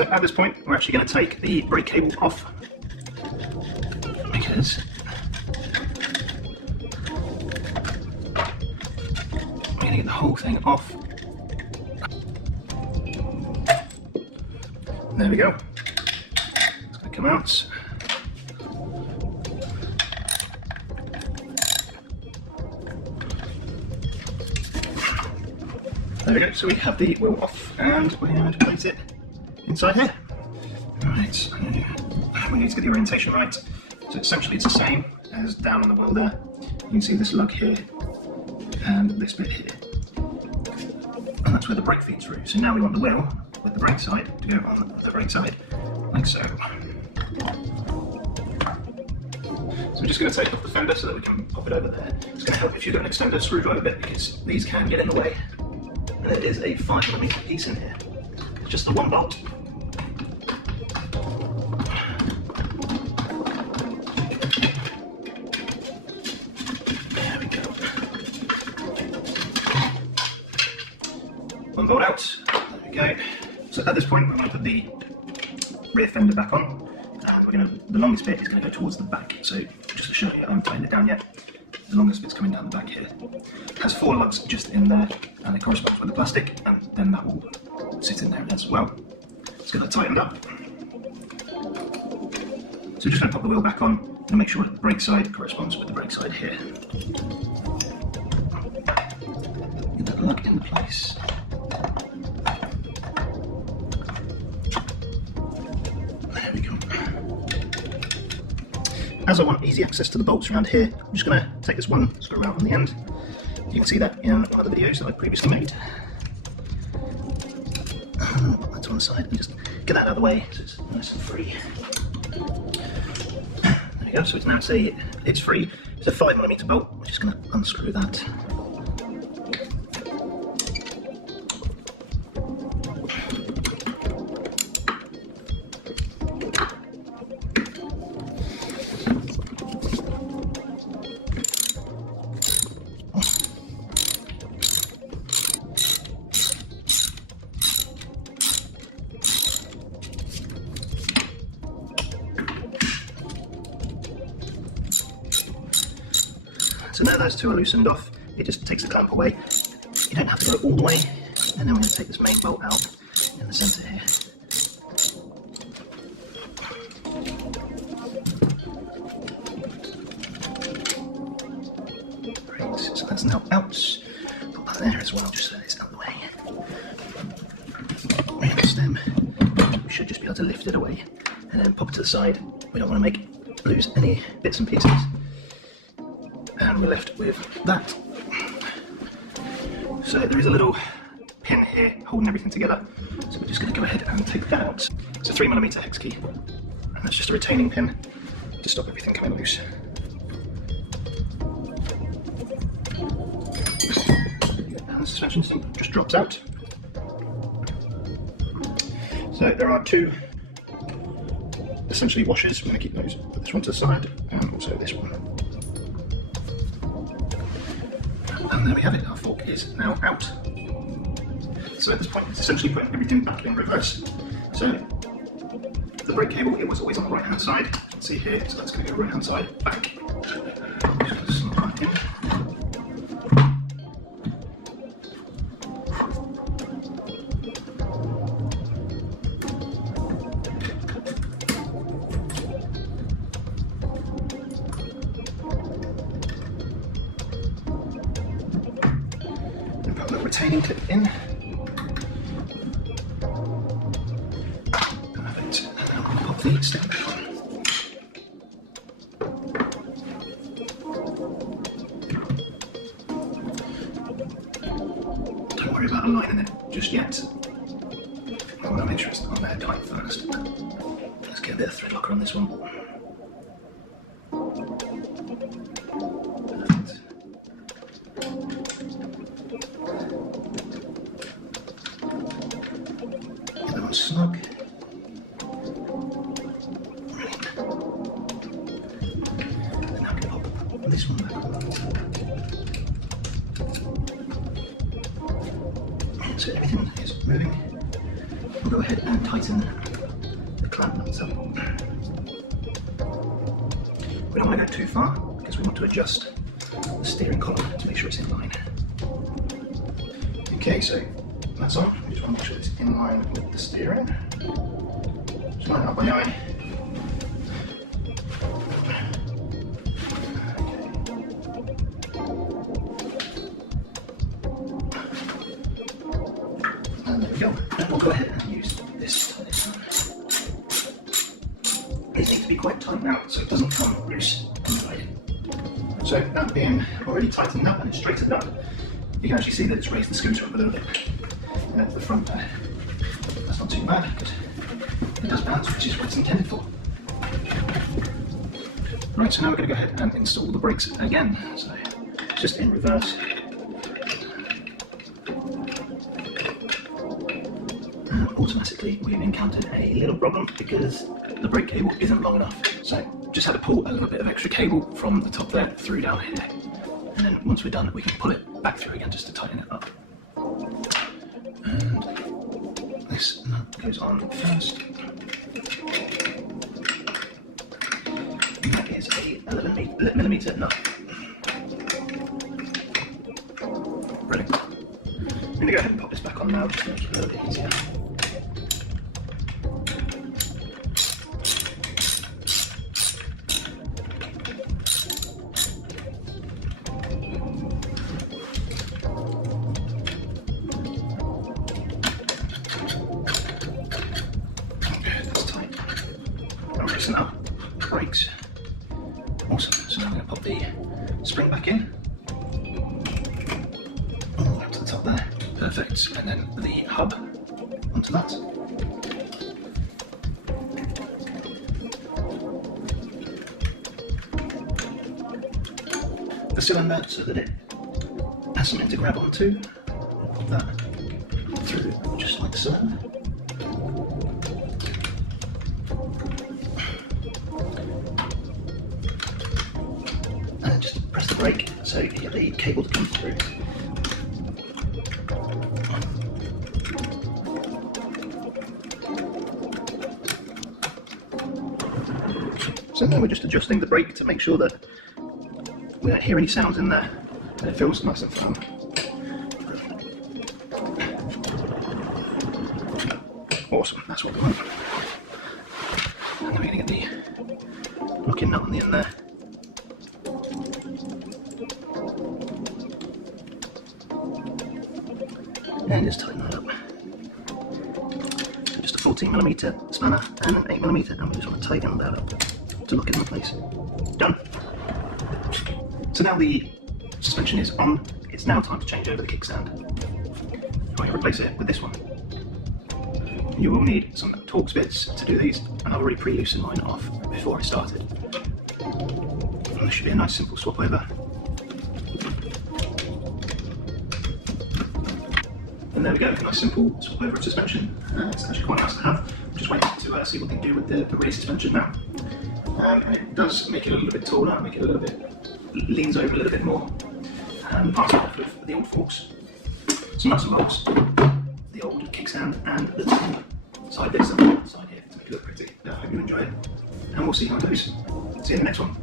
So at this point, we're actually going to take the brake cable off, because we're going to get the whole thing off. There we go. It's going to come out. There we go, so we have the wheel off, and we're going to place it inside here. Right, we need to get the orientation right. So essentially it's the same as down on the wheel there. You can see this lug here, and this bit here. And that's where the brake feeds through. So now we want the wheel with the brake side to go on the brake side, like so. So we're just going to take off the fender so that we can pop it over there. It's going to help if you've got an extender screwdriver bit, because these can get in the way. And there is a 5mm piece in here. It's just the one bolt. There we go. One bolt out. There we go. So at this point, we're going to put the rear fender back on. And the longest bit is going to go towards the back. So just to show you, I haven't tightened it down yet. The longest bit's coming down the back here. It has 4 lugs just in there, and it corresponds with the plastic, and then that will sit in there as well. Let's get that tightened up. So we're just going to pop the wheel back on and make sure that the brake side corresponds with the brake side here. Get that lug into place. There we go. As I want easy access to the bolts around here, I'm just going to take this one screw out on the end. You can see that in one of the videos that I previously made. Put that to one side and just get that out of the way so it's nice and free. There we go, so it's now say it's free. It's a 5mm bolt. We're just going to unscrew that. So now those two are loosened off, it just takes the clamp away. You don't have to go all the way. And then we're going to take this main bolt out in the centre here. Right, so that's now out. Put that there as well, just so it's out of the way. Right, the stem. We should just be able to lift it away and then pop it to the side. We don't want to lose any bits and pieces. And we're left with that. So there is a little pin here holding everything together. So we're just going to go ahead and take that out. It's a 3mm hex key. And that's just a retaining pin to stop everything coming loose. And the suspension system just drops out. So there are 2 essentially washers. We're going to keep those. Put this one to the side and also this one. And there we have it, our fork is now out. So at this point it's essentially putting everything back in reverse. So the brake cable, it was always on the right hand side. You can see here, so that's going to go right hand side back. Just slide that in. Put the retaining clip in. Perfect. And then I'm going to pop the stem back on. Don't worry about aligning it just yet. I want to make sure it's on there tight first. Let's get a bit of thread locker on this one. Perfect. Get that one snug. Right. And now I can pop this one back on. So everything is moving. We'll go ahead and tighten So we don't want to go too far because we want to adjust the steering column to make sure it's in line. Okay, so that's on. We just want to make sure it's in line with the steering. Just line up my eye. And there we go. And we'll go ahead and use this. These need to be quite tightened out so it doesn't come loose inside. So that being already tightened up and it's straightened up, you can actually see that it's raised the scooter up a little bit to the front there. That's not too bad because it does bounce, which is what it's intended for. Right, so now we're going to go ahead and install the brakes again. So just in reverse. Automatically we've encountered a little problem because the brake cable isn't long enough. So just had to pull a little bit of extra cable from the top there through down here. And then once we're done, we can pull it back through again just to tighten it up. And this nut goes on first. And that is a 11mm nut. Brilliant. I'm going to go ahead and pop this back on now just to make it a little bit easier. Loosen up the brakes. Awesome. So I'm going to pop the spring back in. All the way up to the top there. Perfect. And then the hub onto that. The cylinder so that it has something to grab onto. Pop that through just like so. And just press the brake so you get the cable to come through. So now we're just adjusting the brake to make sure that we don't hear any sounds in there and it feels nice and firm. Awesome, that's what we want. And then we're going to get the locking nut on the end there. And just tighten that up. So just a 14mm spanner and an 8mm, and we just want to tighten that up to lock it in place. Done. So now the suspension is on, it's now time to change over the kickstand. I'm going to replace it with this one. You will need some Torx bits to do these, and I've already pre-loosened mine off before I started. And this should be a nice simple swap over. And there we go, nice simple swap over of suspension. It's actually quite nice to have. I'm just waiting to see what they do with the rear suspension now. And it does make it a little bit taller, make it a little bit, leans over a little bit more. And parts off with the old forks. Some nuts and bolts, the old kickstand, and the side bits on the side here to make it look pretty. I hope you enjoy it. And we'll see how it goes. See you in the next one.